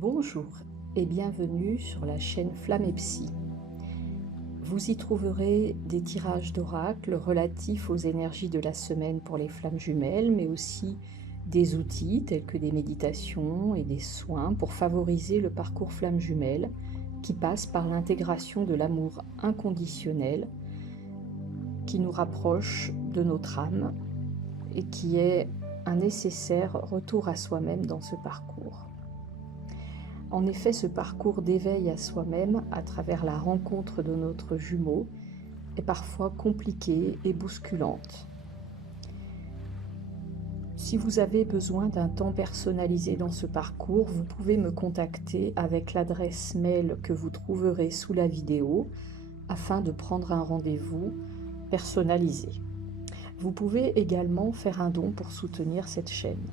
Bonjour et bienvenue sur la chaîne Flamme et Psy. Vous y trouverez des tirages d'oracle relatifs aux énergies de la semaine pour les flammes jumelles, mais aussi des outils tels que des méditations et des soins pour favoriser le parcours flamme jumelle qui passe par l'intégration de l'amour inconditionnel qui nous rapproche de notre âme et qui est un nécessaire retour à soi-même dans ce parcours. En effet, ce parcours d'éveil à soi-même à travers la rencontre de notre jumeau est parfois compliqué et bousculante. Si vous avez besoin d'un temps personnalisé dans ce parcours, vous pouvez me contacter avec l'adresse mail que vous trouverez sous la vidéo afin de prendre un rendez-vous personnalisé. Vous pouvez également faire un don pour soutenir cette chaîne.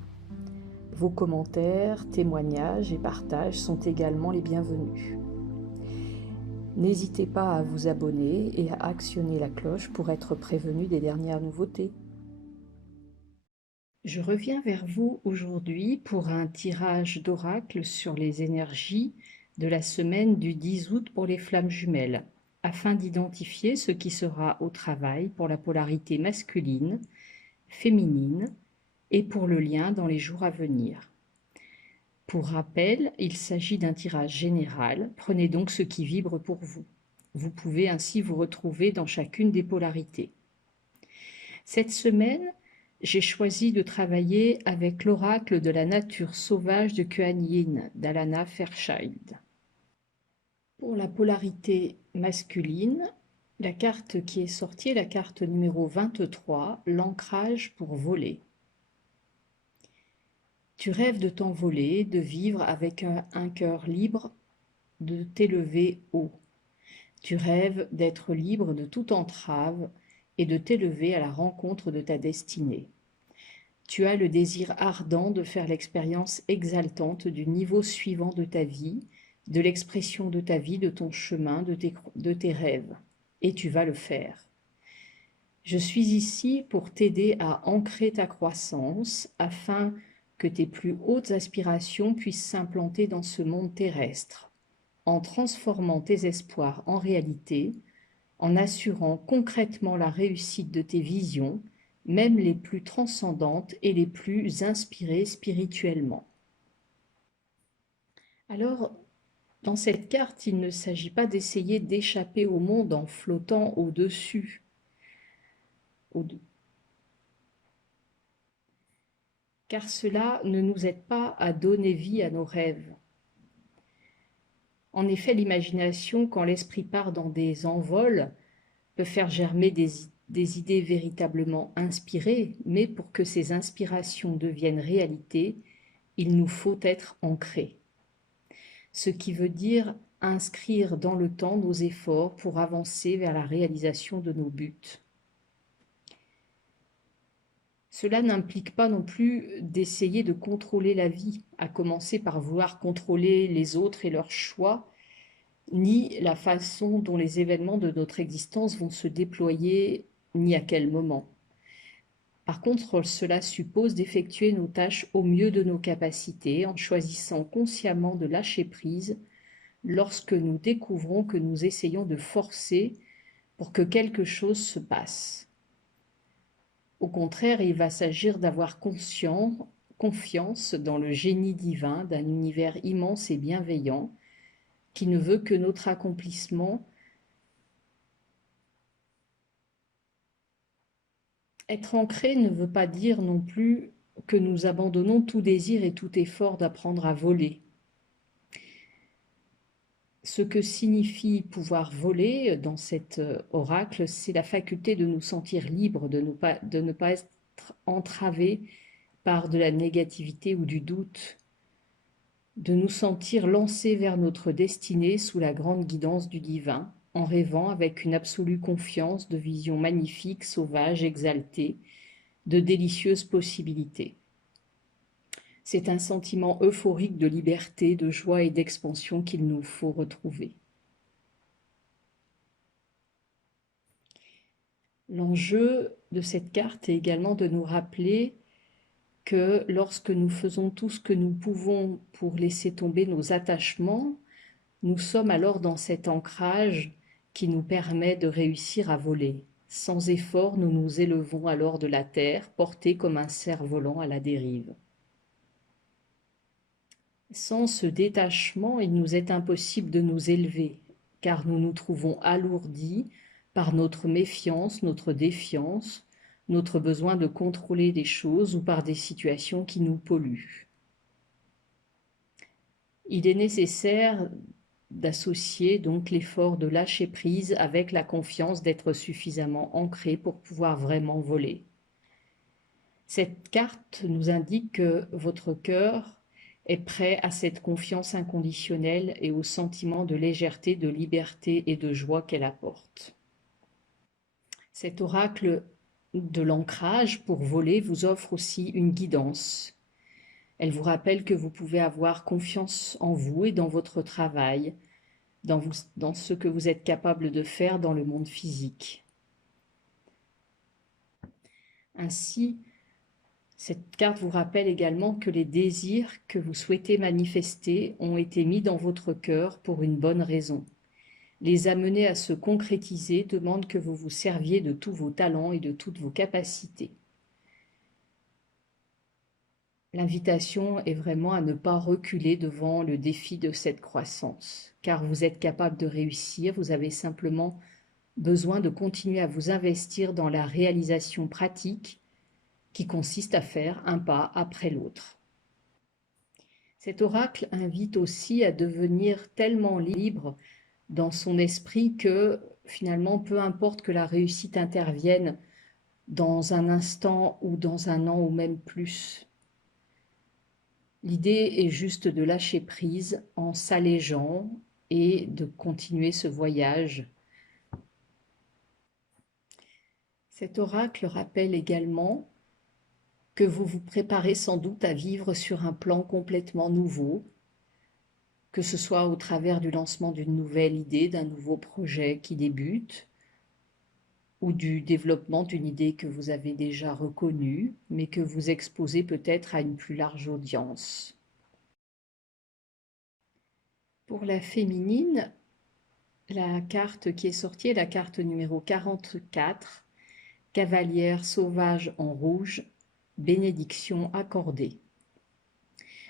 Vos commentaires, témoignages et partages sont également les bienvenus. N'hésitez pas à vous abonner et à actionner la cloche pour être prévenu des dernières nouveautés. Je reviens vers vous aujourd'hui pour un tirage d'oracle sur les énergies de la semaine du 10 août pour les flammes jumelles, afin d'identifier ce qui sera au travail pour la polarité masculine, féminine et pour le lien dans les jours à venir. Pour rappel, il s'agit d'un tirage général, prenez donc ce qui vibre pour vous. Vous pouvez ainsi vous retrouver dans chacune des polarités. Cette semaine, j'ai choisi de travailler avec l'oracle de la nature sauvage de Kuan Yin d'Alana Fairchild. Pour la polarité masculine, la carte qui est sortie est la carte numéro 23, l'ancrage pour voler. Tu rêves de t'envoler, de vivre avec un cœur libre, de t'élever haut. Tu rêves d'être libre de toute entrave et de t'élever à la rencontre de ta destinée. Tu as le désir ardent de faire l'expérience exaltante du niveau suivant de ta vie, de l'expression de ta vie, de ton chemin, de tes rêves. Et tu vas le faire. Je suis ici pour t'aider à ancrer ta croissance afin que tes plus hautes aspirations puissent s'implanter dans ce monde terrestre, en transformant tes espoirs en réalité, en assurant concrètement la réussite de tes visions, même les plus transcendantes et les plus inspirées spirituellement. Alors, dans cette carte, il ne s'agit pas d'essayer d'échapper au monde en flottant au-dessus, car cela ne nous aide pas à donner vie à nos rêves. En effet, l'imagination, quand l'esprit part dans des envols, peut faire germer des idées véritablement inspirées, mais pour que ces inspirations deviennent réalité, il nous faut être ancrés. Ce qui veut dire inscrire dans le temps nos efforts pour avancer vers la réalisation de nos buts. Cela n'implique pas non plus d'essayer de contrôler la vie, à commencer par vouloir contrôler les autres et leurs choix, ni la façon dont les événements de notre existence vont se déployer, ni à quel moment. Par contre, cela suppose d'effectuer nos tâches au mieux de nos capacités, en choisissant consciemment de lâcher prise lorsque nous découvrons que nous essayons de forcer pour que quelque chose se passe. Au contraire, il va s'agir d'avoir confiance dans le génie divin d'un univers immense et bienveillant qui ne veut que notre accomplissement. Être ancré ne veut pas dire non plus que nous abandonnons tout désir et tout effort d'apprendre à voler. Ce que signifie pouvoir voler dans cet oracle, c'est la faculté de nous sentir libres, de ne pas être entravés par de la négativité ou du doute, de nous sentir lancés vers notre destinée sous la grande guidance du divin, en rêvant avec une absolue confiance de visions magnifiques, sauvages, exaltées, de délicieuses possibilités. C'est un sentiment euphorique de liberté, de joie et d'expansion qu'il nous faut retrouver. L'enjeu de cette carte est également de nous rappeler que lorsque nous faisons tout ce que nous pouvons pour laisser tomber nos attachements, nous sommes alors dans cet ancrage qui nous permet de réussir à voler. Sans effort, nous nous élevons alors de la terre, portés comme un cerf-volant à la dérive. Sans ce détachement, il nous est impossible de nous élever, car nous nous trouvons alourdis par notre méfiance, notre défiance, notre besoin de contrôler des choses ou par des situations qui nous polluent. Il est nécessaire d'associer donc l'effort de lâcher prise avec la confiance d'être suffisamment ancré pour pouvoir vraiment voler. Cette carte nous indique que votre cœur est prêt à cette confiance inconditionnelle et au sentiment de légèreté, de liberté et de joie qu'elle apporte. Cet oracle de l'ancrage pour voler vous offre aussi une guidance. Elle vous rappelle que vous pouvez avoir confiance en vous et dans votre travail, dans ce que vous êtes capable de faire dans le monde physique. Ainsi, cette carte vous rappelle également que les désirs que vous souhaitez manifester ont été mis dans votre cœur pour une bonne raison. Les amener à se concrétiser demande que vous vous serviez de tous vos talents et de toutes vos capacités. L'invitation est vraiment à ne pas reculer devant le défi de cette croissance, car vous êtes capable de réussir, vous avez simplement besoin de continuer à vous investir dans la réalisation pratique qui consiste à faire un pas après l'autre. Cet oracle invite aussi à devenir tellement libre dans son esprit que finalement, peu importe que la réussite intervienne dans un instant ou dans un an ou même plus. L'idée est juste de lâcher prise en s'allégeant et de continuer ce voyage. Cet oracle rappelle également que vous vous préparez sans doute à vivre sur un plan complètement nouveau, que ce soit au travers du lancement d'une nouvelle idée, d'un nouveau projet qui débute, ou du développement d'une idée que vous avez déjà reconnue, mais que vous exposez peut-être à une plus large audience. Pour la féminine, la carte qui est sortie est la carte numéro 44, Cavalière sauvage en rouge, bénédiction accordée.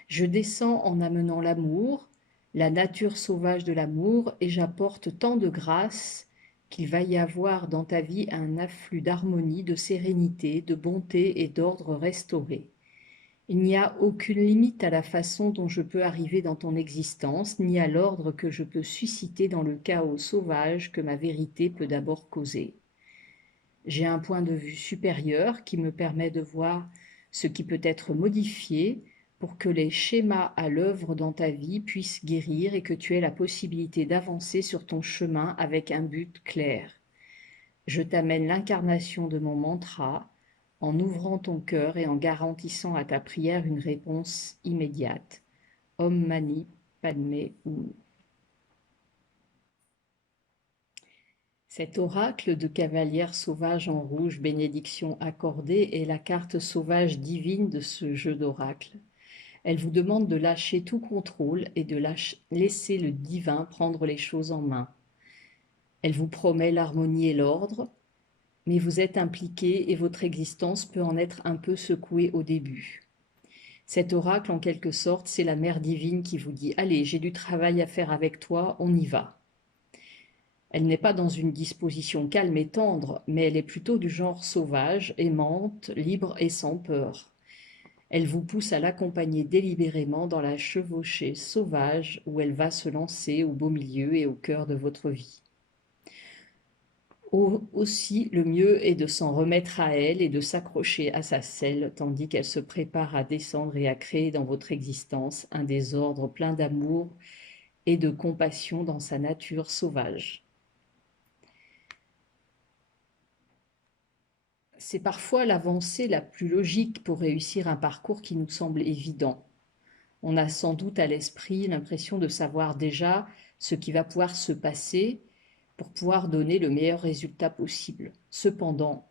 Je descends en amenant l'amour, la nature sauvage de l'amour, et j'apporte tant de grâce qu'il va y avoir dans ta vie un afflux d'harmonie, de sérénité, de bonté et d'ordre restauré. Il n'y a aucune limite à la façon dont je peux arriver dans ton existence, ni à l'ordre que je peux susciter dans le chaos sauvage que ma vérité peut d'abord causer. J'ai un point de vue supérieur qui me permet de voir ce qui peut être modifié pour que les schémas à l'œuvre dans ta vie puissent guérir et que tu aies la possibilité d'avancer sur ton chemin avec un but clair. Je t'amène l'incarnation de mon mantra en ouvrant ton cœur et en garantissant à ta prière une réponse immédiate. Om Mani Padme Hum. Cet oracle de cavalière sauvage en rouge, bénédiction accordée, est la carte sauvage divine de ce jeu d'oracle. Elle vous demande de lâcher tout contrôle et de laisser le divin prendre les choses en main. Elle vous promet l'harmonie et l'ordre, mais vous êtes impliqué et votre existence peut en être un peu secouée au début. Cet oracle, en quelque sorte, c'est la mère divine qui vous dit « Allez, j'ai du travail à faire avec toi, on y va ». Elle n'est pas dans une disposition calme et tendre, mais elle est plutôt du genre sauvage, aimante, libre et sans peur. Elle vous pousse à l'accompagner délibérément dans la chevauchée sauvage où elle va se lancer au beau milieu et au cœur de votre vie. Aussi, le mieux est de s'en remettre à elle et de s'accrocher à sa selle, tandis qu'elle se prépare à descendre et à créer dans votre existence un désordre plein d'amour et de compassion dans sa nature sauvage. C'est parfois l'avancée la plus logique pour réussir un parcours qui nous semble évident. On a sans doute à l'esprit l'impression de savoir déjà ce qui va pouvoir se passer pour pouvoir donner le meilleur résultat possible. Cependant,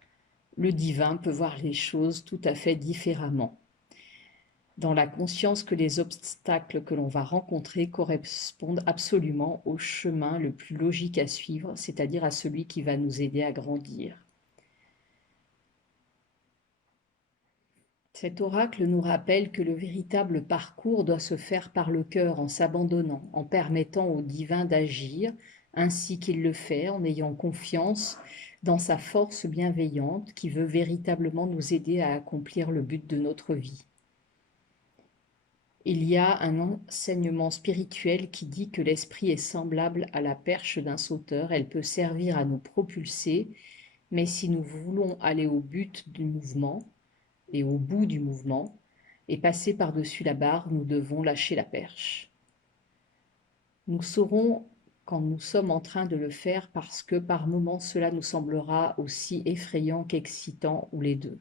le divin peut voir les choses tout à fait différemment. dans la conscience que les obstacles que l'on va rencontrer correspondent absolument au chemin le plus logique à suivre, c'est-à-dire à celui qui va nous aider à grandir. Cet oracle nous rappelle que le véritable parcours doit se faire par le cœur, en s'abandonnant, en permettant au divin d'agir ainsi qu'il le fait, en ayant confiance dans sa force bienveillante qui veut véritablement nous aider à accomplir le but de notre vie. Il y a un enseignement spirituel qui dit que l'esprit est semblable à la perche d'un sauteur, elle peut servir à nous propulser, mais si nous voulons aller au but du mouvement, et au bout du mouvement, et passer par-dessus la barre, nous devons lâcher la perche. Nous saurons quand nous sommes en train de le faire parce que par moments cela nous semblera aussi effrayant qu'excitant ou les deux.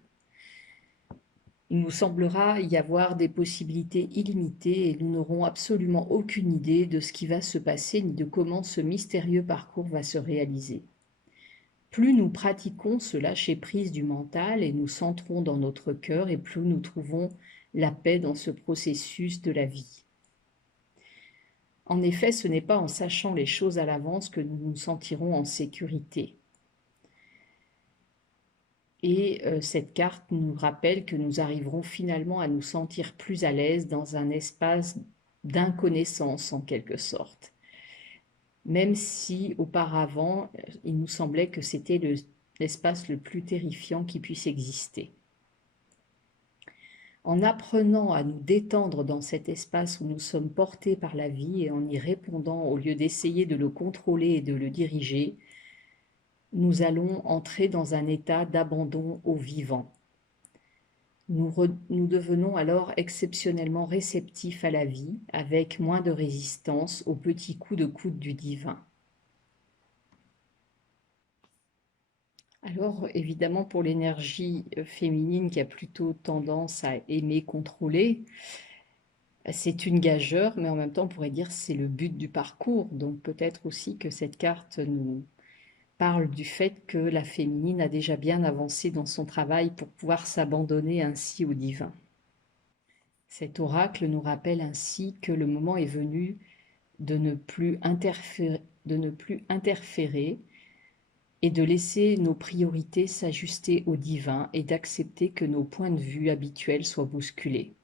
Il nous semblera y avoir des possibilités illimitées et nous n'aurons absolument aucune idée de ce qui va se passer ni de comment ce mystérieux parcours va se réaliser. Plus nous pratiquons ce lâcher-prise du mental et nous centrons dans notre cœur et plus nous trouvons la paix dans ce processus de la vie. En effet, ce n'est pas en sachant les choses à l'avance que nous nous sentirons en sécurité. Et cette carte nous rappelle que nous arriverons finalement à nous sentir plus à l'aise dans un espace d'inconnaissance en quelque sorte. Même si auparavant, il nous semblait que c'était l'espace le plus terrifiant qui puisse exister. En apprenant à nous détendre dans cet espace où nous sommes portés par la vie et en y répondant au lieu d'essayer de le contrôler et de le diriger, nous allons entrer dans un état d'abandon au vivant. Nous devenons alors exceptionnellement réceptifs à la vie, avec moins de résistance aux petits coups de coude du divin. Alors, évidemment, pour l'énergie féminine qui a plutôt tendance à aimer contrôler, c'est une gageure, mais en même temps, on pourrait dire que c'est le but du parcours. Donc, peut-être aussi que cette carte nous parle du fait que la féminine a déjà bien avancé dans son travail pour pouvoir s'abandonner ainsi au divin. Cet oracle nous rappelle ainsi que le moment est venu de ne plus interférer et de laisser nos priorités s'ajuster au divin et d'accepter que nos points de vue habituels soient bousculés.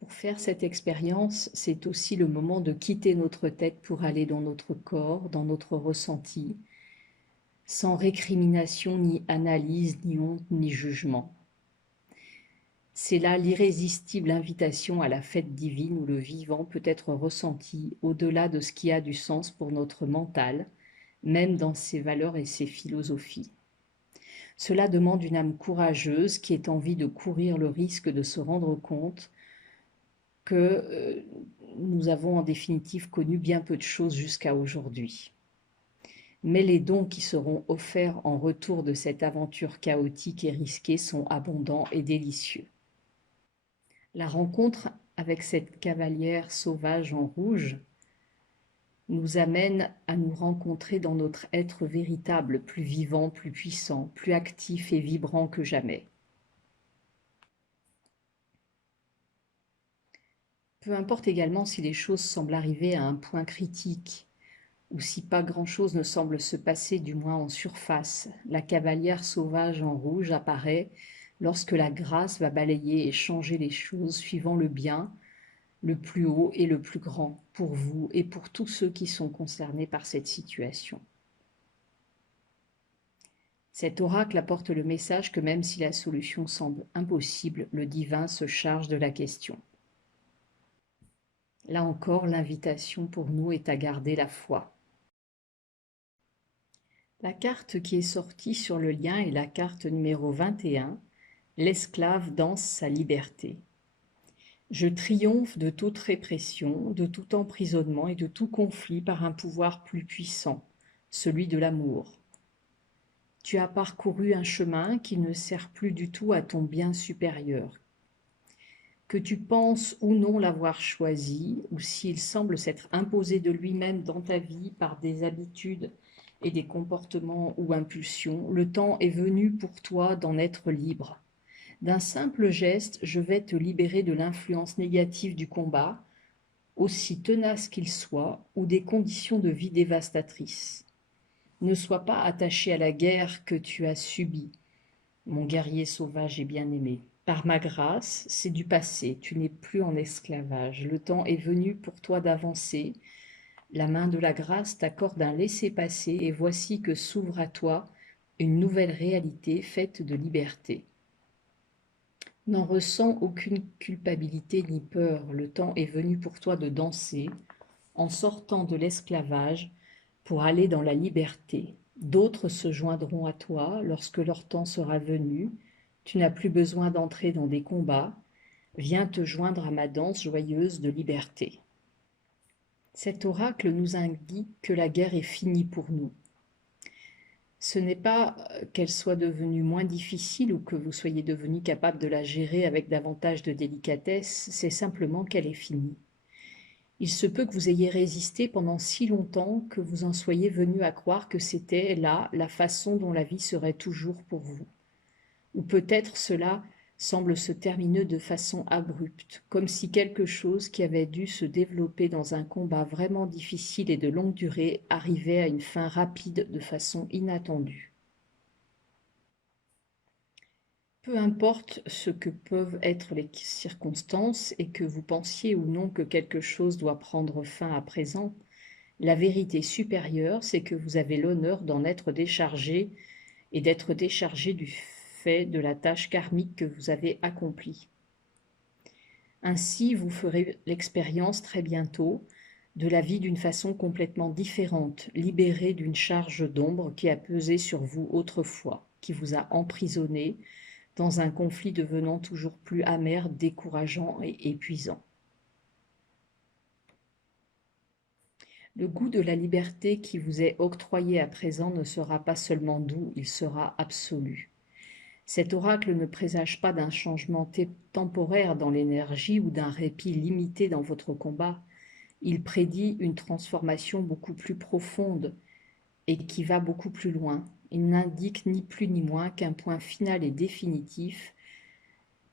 Pour faire cette expérience, c'est aussi le moment de quitter notre tête pour aller dans notre corps, dans notre ressenti, sans récrimination, ni analyse, ni honte, ni jugement. C'est là l'irrésistible invitation à la fête divine où le vivant peut être ressenti au-delà de ce qui a du sens pour notre mental, même dans ses valeurs et ses philosophies. Cela demande une âme courageuse qui ait envie de courir le risque de se rendre compte que nous avons en définitive connu bien peu de choses jusqu'à aujourd'hui. Mais les dons qui seront offerts en retour de cette aventure chaotique et risquée sont abondants et délicieux. La rencontre avec cette cavalière sauvage en rouge nous amène à nous rencontrer dans notre être véritable, plus vivant, plus puissant, plus actif et vibrant que jamais. Peu importe également si les choses semblent arriver à un point critique ou si pas grand-chose ne semble se passer, du moins en surface, la cavalière sauvage en rouge apparaît lorsque la grâce va balayer et changer les choses suivant le bien, le plus haut et le plus grand pour vous et pour tous ceux qui sont concernés par cette situation. Cet oracle apporte le message que même si la solution semble impossible, le divin se charge de la question. Là encore, l'invitation pour nous est à garder la foi. La carte qui est sortie sur le lien est la carte numéro 21, l'esclave danse sa liberté. Je triomphe de toute répression, de tout emprisonnement et de tout conflit par un pouvoir plus puissant, celui de l'amour. Tu as parcouru un chemin qui ne sert plus du tout à ton bien supérieur. Que tu penses ou non l'avoir choisi, ou s'il semble s'être imposé de lui-même dans ta vie par des habitudes et des comportements ou impulsions, le temps est venu pour toi d'en être libre, D'un simple geste, je vais te libérer de l'influence négative du combat, aussi tenace qu'il soit, ou des conditions de vie dévastatrices. Ne sois pas attaché à la guerre que tu as subie, mon guerrier sauvage et bien-aimé. Par ma grâce, c'est du passé, tu n'es plus en esclavage. Le temps est venu pour toi d'avancer. La main de la grâce t'accorde un laissez-passer et voici que s'ouvre à toi une nouvelle réalité faite de liberté. N'en ressens aucune culpabilité ni peur, le temps est venu pour toi de danser, en sortant de l'esclavage, pour aller dans la liberté. D'autres se joindront à toi lorsque leur temps sera venu. Tu n'as plus besoin d'entrer dans des combats. Viens te joindre à ma danse joyeuse de liberté. Cet oracle nous indique que la guerre est finie pour nous. Ce n'est pas qu'elle soit devenue moins difficile ou que vous soyez devenu capable de la gérer avec davantage de délicatesse, c'est simplement qu'elle est finie. Il se peut que vous ayez résisté pendant si longtemps que vous en soyez venu à croire que c'était là la façon dont la vie serait toujours pour vous. Ou peut-être cela semble se terminer de façon abrupte, comme si quelque chose qui avait dû se développer dans un combat vraiment difficile et de longue durée arrivait à une fin rapide de façon inattendue. Peu importe ce que peuvent être les circonstances et que vous pensiez ou non que quelque chose doit prendre fin à présent, la vérité supérieure, c'est que vous avez l'honneur d'en être déchargé et d'être déchargé du fait de la tâche karmique que vous avez accomplie. Ainsi, vous ferez l'expérience très bientôt de la vie d'une façon complètement différente, libérée d'une charge d'ombre qui a pesé sur vous autrefois, qui vous a emprisonné dans un conflit devenant toujours plus amer, décourageant et épuisant. Le goût de la liberté qui vous est octroyé à présent ne sera pas seulement doux, il sera absolu. Cet oracle ne présage pas d'un changement temporaire dans l'énergie ou d'un répit limité dans votre combat. Il prédit une transformation beaucoup plus profonde et qui va beaucoup plus loin. Il n'indique ni plus ni moins qu'un point final et définitif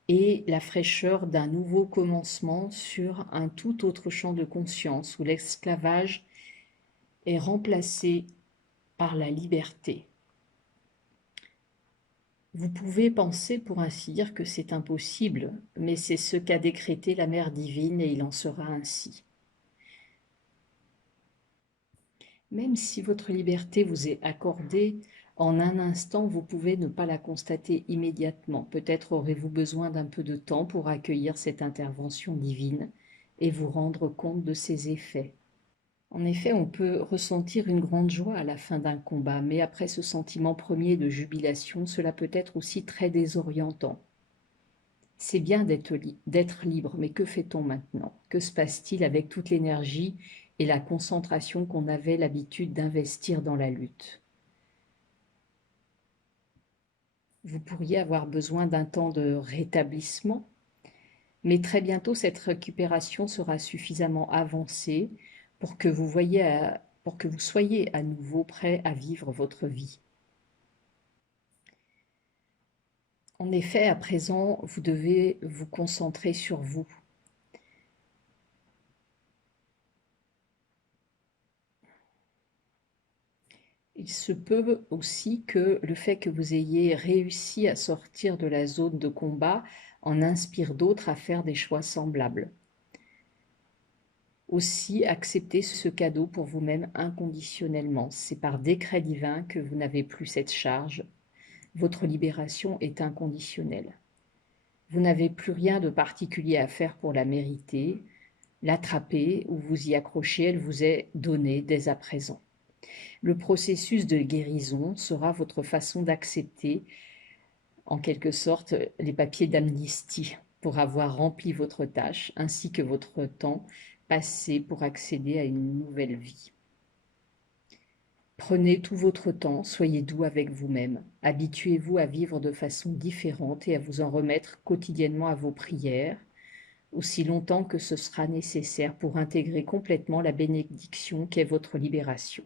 et la fraîcheur d'un nouveau commencement sur un tout autre champ de conscience où l'esclavage est remplacé par la liberté. Vous pouvez penser, pour ainsi dire, que c'est impossible, mais c'est ce qu'a décrété la Mère divine et il en sera ainsi. Même si votre liberté vous est accordée, en un instant, vous pouvez ne pas la constater immédiatement. Peut-être aurez-vous besoin d'un peu de temps pour accueillir cette intervention divine et vous rendre compte de ses effets. En effet, on peut ressentir une grande joie à la fin d'un combat, mais après ce sentiment premier de jubilation, cela peut être aussi très désorientant. C'est bien d'être libre, mais que fait-on maintenant? Que se passe-t-il avec toute l'énergie et la concentration qu'on avait l'habitude d'investir dans la lutte? Vous pourriez avoir besoin d'un temps de rétablissement, mais très bientôt cette récupération sera suffisamment avancée pour que pour que vous soyez à nouveau prêt à vivre votre vie. En effet, à présent, vous devez vous concentrer sur vous. Il se peut aussi que le fait que vous ayez réussi à sortir de la zone de combat en inspire d'autres à faire des choix semblables. Aussi, acceptez ce cadeau pour vous-même inconditionnellement. C'est par décret divin que vous n'avez plus cette charge. Votre libération est inconditionnelle. Vous n'avez plus rien de particulier à faire pour la mériter. L'attraper ou vous y accrocher, elle vous est donnée dès à présent. Le processus de guérison sera votre façon d'accepter, en quelque sorte, les papiers d'amnistie pour avoir rempli votre tâche, ainsi que votre temps passé pour accéder à une nouvelle vie. Prenez tout votre temps, soyez doux avec vous-même, habituez-vous à vivre de façon différente et à vous en remettre quotidiennement à vos prières, aussi longtemps que ce sera nécessaire pour intégrer complètement la bénédiction qu'est votre libération.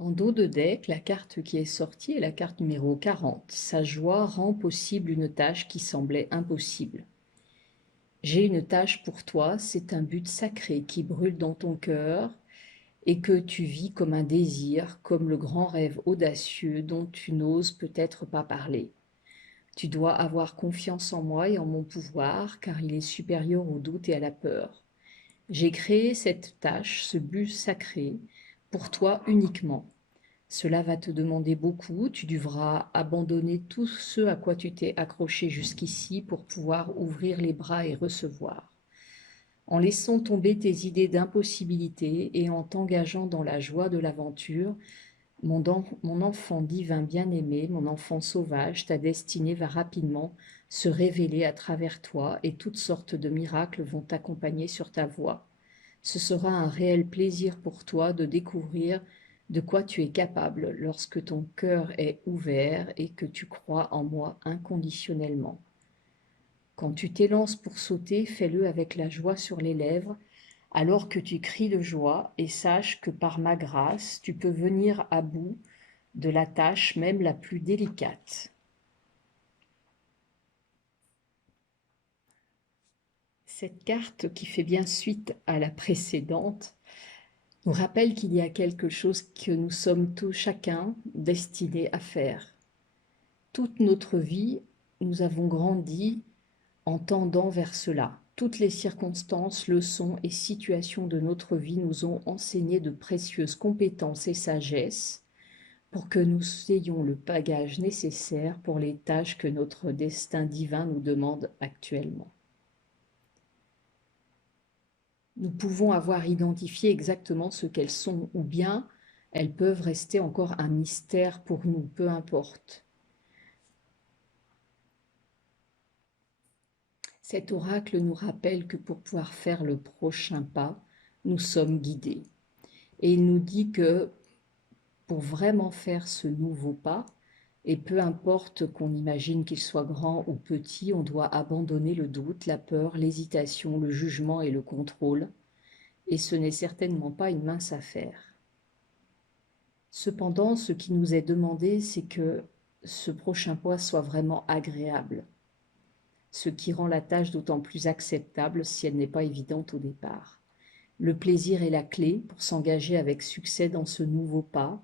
En dos de deck, la carte qui est sortie est la carte numéro 40. Sa joie rend possible une tâche qui semblait impossible. J'ai une tâche pour toi, c'est un but sacré qui brûle dans ton cœur et que tu vis comme un désir, comme le grand rêve audacieux dont tu n'oses peut-être pas parler. Tu dois avoir confiance en moi et en mon pouvoir, car il est supérieur au doute et à la peur. J'ai créé cette tâche, ce but sacré, pour toi uniquement. Cela va te demander beaucoup, tu devras abandonner tout ce à quoi tu t'es accroché jusqu'ici pour pouvoir ouvrir les bras et recevoir. En laissant tomber tes idées d'impossibilité et en t'engageant dans la joie de l'aventure, mon enfant divin bien-aimé, mon enfant sauvage, ta destinée va rapidement se révéler à travers toi et toutes sortes de miracles vont t'accompagner sur ta voie. Ce sera un réel plaisir pour toi de découvrir de quoi tu es capable lorsque ton cœur est ouvert et que tu crois en moi inconditionnellement. Quand tu t'élances pour sauter, fais-le avec la joie sur les lèvres, alors que tu cries de joie, et sache que par ma grâce, tu peux venir à bout de la tâche même la plus délicate. Cette carte, qui fait bien suite à la précédente, nous rappelle qu'il y a quelque chose que nous sommes tous chacun destinés à faire. Toute notre vie, nous avons grandi en tendant vers cela. Toutes les circonstances, leçons et situations de notre vie nous ont enseigné de précieuses compétences et sagesse pour que nous ayons le bagage nécessaire pour les tâches que notre destin divin nous demande actuellement. Nous pouvons avoir identifié exactement ce qu'elles sont, ou bien elles peuvent rester encore un mystère pour nous, peu importe. Cet oracle nous rappelle que pour pouvoir faire le prochain pas, nous sommes guidés. Et il nous dit que pour vraiment faire ce nouveau pas, et peu importe qu'on imagine qu'il soit grand ou petit, on doit abandonner le doute, la peur, l'hésitation, le jugement et le contrôle. Et ce n'est certainement pas une mince affaire. Cependant, ce qui nous est demandé, c'est que ce prochain pas soit vraiment agréable, ce qui rend la tâche d'autant plus acceptable si elle n'est pas évidente au départ. Le plaisir est la clé pour s'engager avec succès dans ce nouveau pas,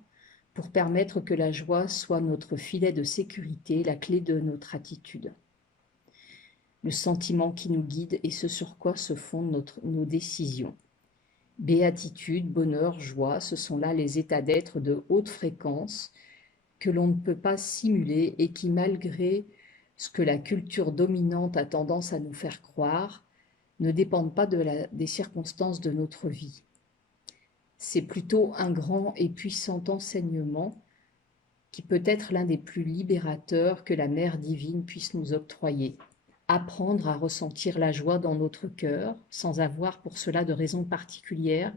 pour permettre que la joie soit notre filet de sécurité, la clé de notre attitude. Le sentiment qui nous guide et ce sur quoi se fondent nos décisions. Béatitude, bonheur, joie, ce sont là les états d'être de haute fréquence que l'on ne peut pas simuler et qui, malgré ce que la culture dominante a tendance à nous faire croire, ne dépendent pas des circonstances de notre vie. C'est plutôt un grand et puissant enseignement qui peut être l'un des plus libérateurs que la Mère divine puisse nous octroyer. Apprendre à ressentir la joie dans notre cœur, sans avoir pour cela de raison particulière,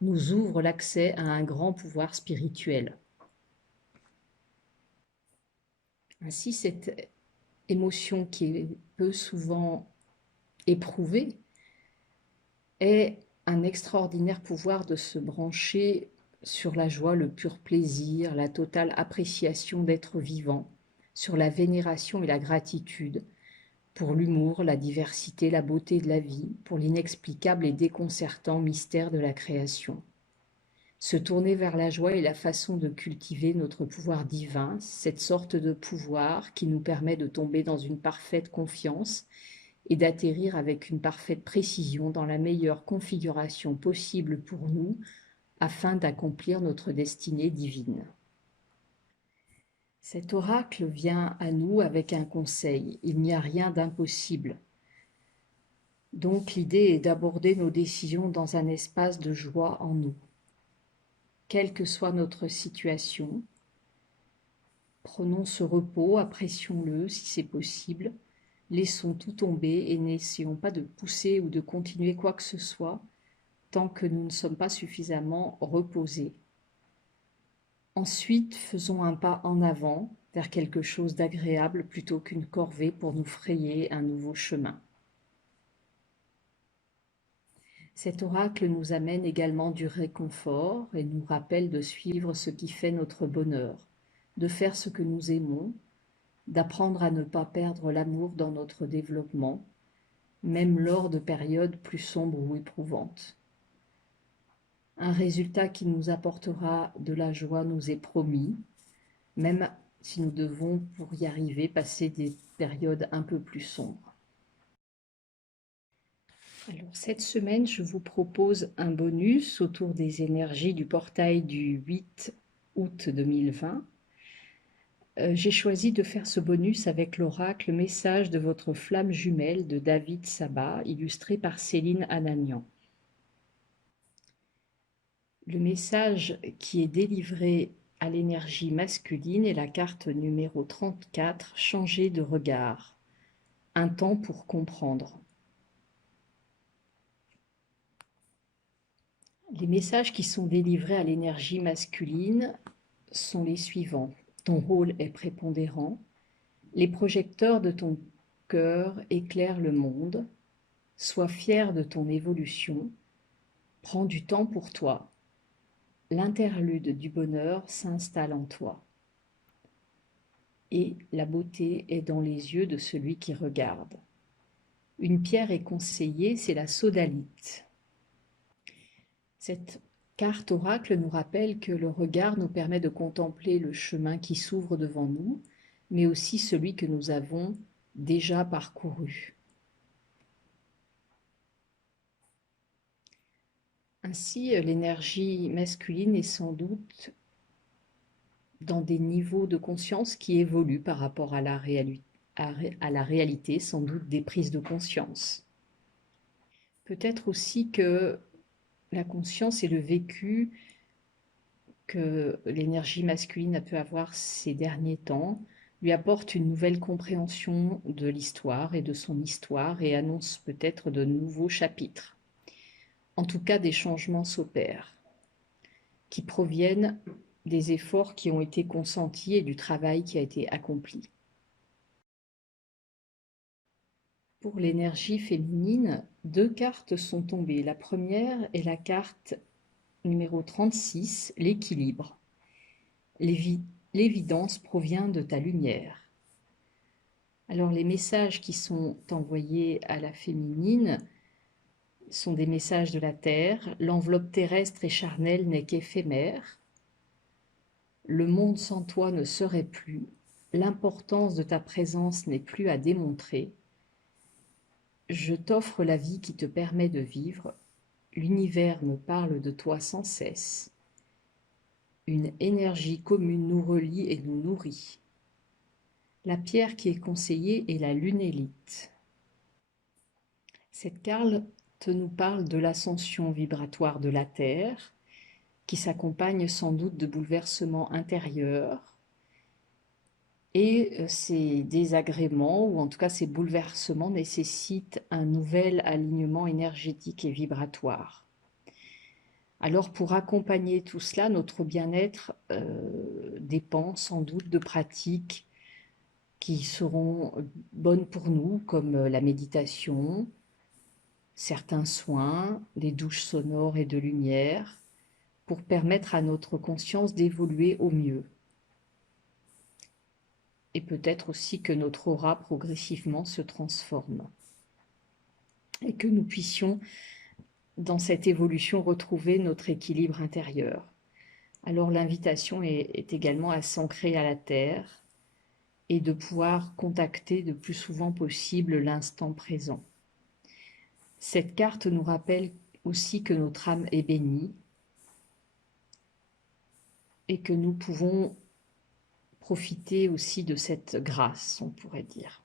nous ouvre l'accès à un grand pouvoir spirituel. Ainsi, cette émotion qui est peu souvent éprouvée est un extraordinaire pouvoir de se brancher sur la joie, le pur plaisir, la totale appréciation d'être vivant, sur la vénération et la gratitude, pour l'humour, la diversité, la beauté de la vie, pour l'inexplicable et déconcertant mystère de la création. Se tourner vers la joie est la façon de cultiver notre pouvoir divin, cette sorte de pouvoir qui nous permet de tomber dans une parfaite confiance et d'atterrir avec une parfaite précision dans la meilleure configuration possible pour nous afin d'accomplir notre destinée divine. Cet oracle vient à nous avec un conseil, il n'y a rien d'impossible. Donc l'idée est d'aborder nos décisions dans un espace de joie en nous. Quelle que soit notre situation, prenons ce repos, apprécions-le si c'est possible, laissons tout tomber et n'essayons pas de pousser ou de continuer quoi que ce soit tant que nous ne sommes pas suffisamment reposés. Ensuite, faisons un pas en avant vers quelque chose d'agréable plutôt qu'une corvée pour nous frayer un nouveau chemin. Cet oracle nous amène également du réconfort et nous rappelle de suivre ce qui fait notre bonheur, de faire ce que nous aimons, d'apprendre à ne pas perdre l'amour dans notre développement, même lors de périodes plus sombres ou éprouvantes. Un résultat qui nous apportera de la joie nous est promis, même si nous devons, pour y arriver, passer des périodes un peu plus sombres. Alors, cette semaine, je vous propose un bonus autour des énergies du portail du 8 août 2020. J'ai choisi de faire ce bonus avec l'oracle Message de votre flamme jumelle de David Sabat, illustré par Céline Ananian. Le message qui est délivré à l'énergie masculine est la carte numéro 34, changer de regard. Un temps pour comprendre. Les messages qui sont délivrés à l'énergie masculine sont les suivants. Ton rôle est prépondérant. Les projecteurs de ton cœur éclairent le monde. Sois fier de ton évolution. Prends du temps pour toi. L'interlude du bonheur s'installe en toi. Et la beauté est dans les yeux de celui qui regarde. Une pierre est conseillée, c'est la sodalite. Cette carte oracle nous rappelle que le regard nous permet de contempler le chemin qui s'ouvre devant nous, mais aussi celui que nous avons déjà parcouru. Ainsi, l'énergie masculine est sans doute dans des niveaux de conscience qui évoluent par rapport à la réalité, sans doute des prises de conscience. Peut-être aussi que la conscience et le vécu que l'énergie masculine a pu avoir ces derniers temps lui apportent une nouvelle compréhension de l'histoire et de son histoire et annonce peut-être de nouveaux chapitres. En tout cas, des changements s'opèrent, qui proviennent des efforts qui ont été consentis et du travail qui a été accompli. Pour l'énergie féminine, 2 cartes sont tombées. La première est la carte numéro 36, l'équilibre. L'évidence provient de ta lumière. Alors les messages qui sont envoyés à la féminine sont des messages de la Terre. L'enveloppe terrestre et charnelle n'est qu'éphémère. Le monde sans toi ne serait plus. L'importance de ta présence n'est plus à démontrer. Je t'offre la vie qui te permet de vivre. L'univers me parle de toi sans cesse. Une énergie commune nous relie et nous nourrit. La pierre qui est conseillée est la lunélite. Cette carte nous parle de l'ascension vibratoire de la Terre, qui s'accompagne sans doute de bouleversements intérieurs, et ces désagréments, ou en tout cas ces bouleversements, nécessitent un nouvel alignement énergétique et vibratoire. Alors pour accompagner tout cela, notre bien-être dépend sans doute de pratiques qui seront bonnes pour nous, comme la méditation, certains soins, des douches sonores et de lumière, pour permettre à notre conscience d'évoluer au mieux. Et peut-être aussi que notre aura progressivement se transforme. Et que nous puissions, dans cette évolution, retrouver notre équilibre intérieur. Alors l'invitation est également à s'ancrer à la terre et de pouvoir contacter le plus souvent possible l'instant présent. Cette carte nous rappelle aussi que notre âme est bénie et que nous pouvons profiter aussi de cette grâce, on pourrait dire.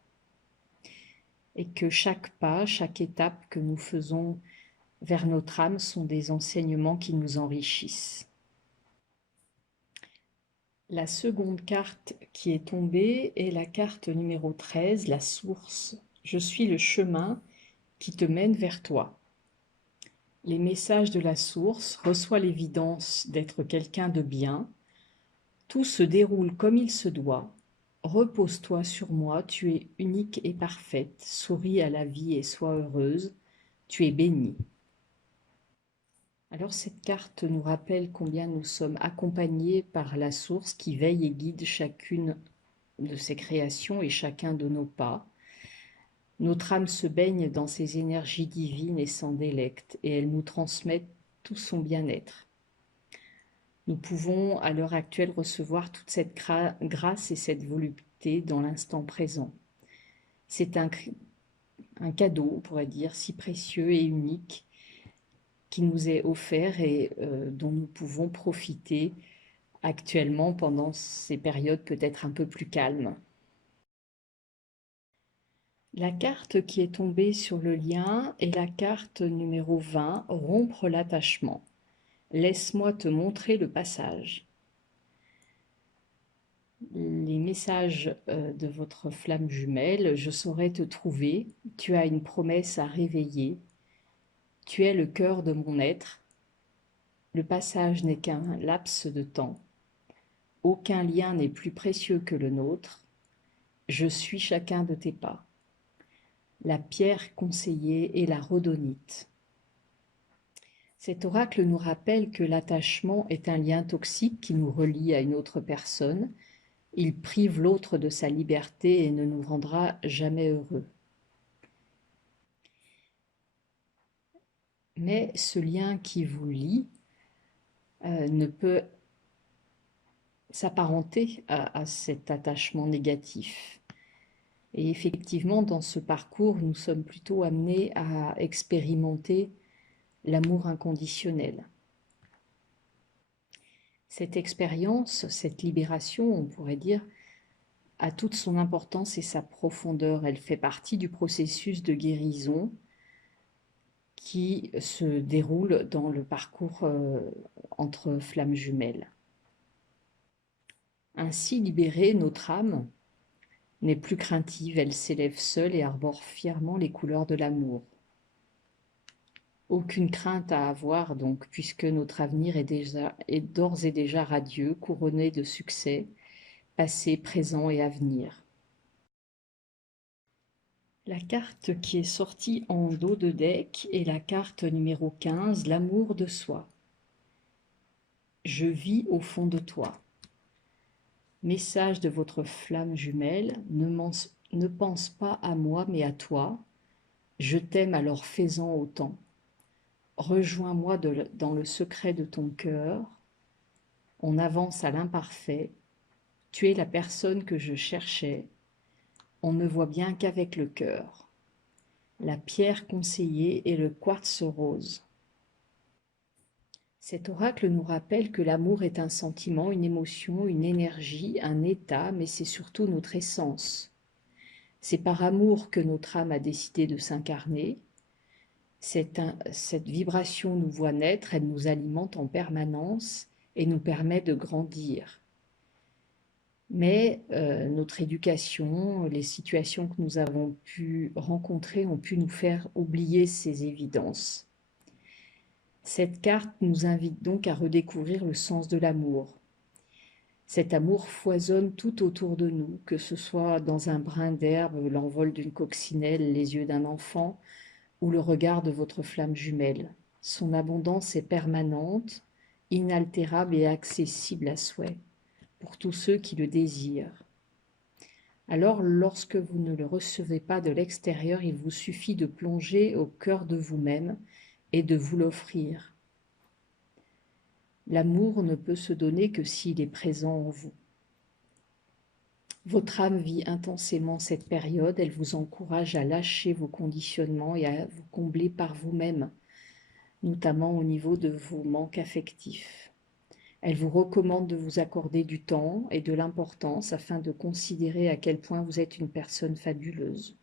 Et que chaque pas, chaque étape que nous faisons vers notre âme sont des enseignements qui nous enrichissent. La seconde carte qui est tombée est la carte numéro 13, la source. Je suis le chemin qui te mène vers toi. Les messages de la source reçoivent l'évidence d'être quelqu'un de bien. Tout se déroule comme il se doit. Repose-toi sur moi, tu es unique et parfaite. Souris à la vie et sois heureuse. Tu es bénie. Alors cette carte nous rappelle combien nous sommes accompagnés par la source qui veille et guide chacune de ses créations et chacun de nos pas. Notre âme se baigne dans ces énergies divines et s'en délecte, et elle nous transmet tout son bien-être. Nous pouvons à l'heure actuelle recevoir toute cette grâce et cette volupté dans l'instant présent. C'est un cadeau, on pourrait dire, si précieux et unique qui nous est offert et dont nous pouvons profiter actuellement pendant ces périodes peut-être un peu plus calmes. La carte qui est tombée sur le lien est la carte numéro 20, rompre l'attachement. Laisse-moi te montrer le passage. Les messages de votre flamme jumelle, je saurai te trouver, tu as une promesse à réveiller, tu es le cœur de mon être, le passage n'est qu'un laps de temps, aucun lien n'est plus précieux que le nôtre, je suis chacun de tes pas. La pierre conseillée est la rhodonite. Cet oracle nous rappelle que l'attachement est un lien toxique qui nous relie à une autre personne. Il prive l'autre de sa liberté et ne nous rendra jamais heureux. Mais ce lien qui vous lie ne peut s'apparenter à cet attachement négatif. Et effectivement, dans ce parcours, nous sommes plutôt amenés à expérimenter l'amour inconditionnel. Cette expérience, cette libération, on pourrait dire, a toute son importance et sa profondeur. Elle fait partie du processus de guérison qui se déroule dans le parcours entre flammes jumelles. Ainsi libérée, notre âme n'est plus craintive, elle s'élève seule et arbore fièrement les couleurs de l'amour. Aucune crainte à avoir donc, puisque notre avenir est d'ores et déjà radieux, couronné de succès, passé, présent et avenir. La carte qui est sortie en dos de deck est la carte numéro 15, l'amour de soi. Je vis au fond de toi. Message de votre flamme jumelle, ne pense pas à moi mais à toi. Je t'aime alors fais-en autant. Rejoins-moi dans le secret de ton cœur. On avance à l'imparfait. Tu es la personne que je cherchais. On ne voit bien qu'avec le cœur. La pierre conseillée est le quartz rose. Cet oracle nous rappelle que l'amour est un sentiment, une émotion, une énergie, un état, mais c'est surtout notre essence. C'est par amour que notre âme a décidé de s'incarner. Cette vibration nous voit naître, elle nous alimente en permanence et nous permet de grandir. Mais notre éducation, les situations que nous avons pu rencontrer ont pu nous faire oublier ces évidences. Cette carte nous invite donc à redécouvrir le sens de l'amour. Cet amour foisonne tout autour de nous, que ce soit dans un brin d'herbe, l'envol d'une coccinelle, les yeux d'un enfant ou le regard de votre flamme jumelle. Son abondance est permanente, inaltérable et accessible à souhait pour tous ceux qui le désirent. Alors, lorsque vous ne le recevez pas de l'extérieur, il vous suffit de plonger au cœur de vous-même et de vous l'offrir. L'amour ne peut se donner que s'il est présent en vous. Votre âme vit intensément cette période, elle vous encourage à lâcher vos conditionnements et à vous combler par vous-même, notamment au niveau de vos manques affectifs. Elle vous recommande de vous accorder du temps et de l'importance afin de considérer à quel point vous êtes une personne fabuleuse.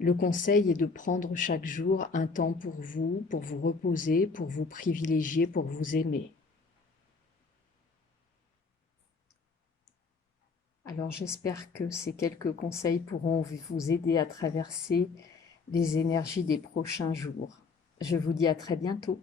Le conseil est de prendre chaque jour un temps pour vous reposer, pour vous privilégier, pour vous aimer. Alors j'espère que ces quelques conseils pourront vous aider à traverser les énergies des prochains jours. Je vous dis à très bientôt.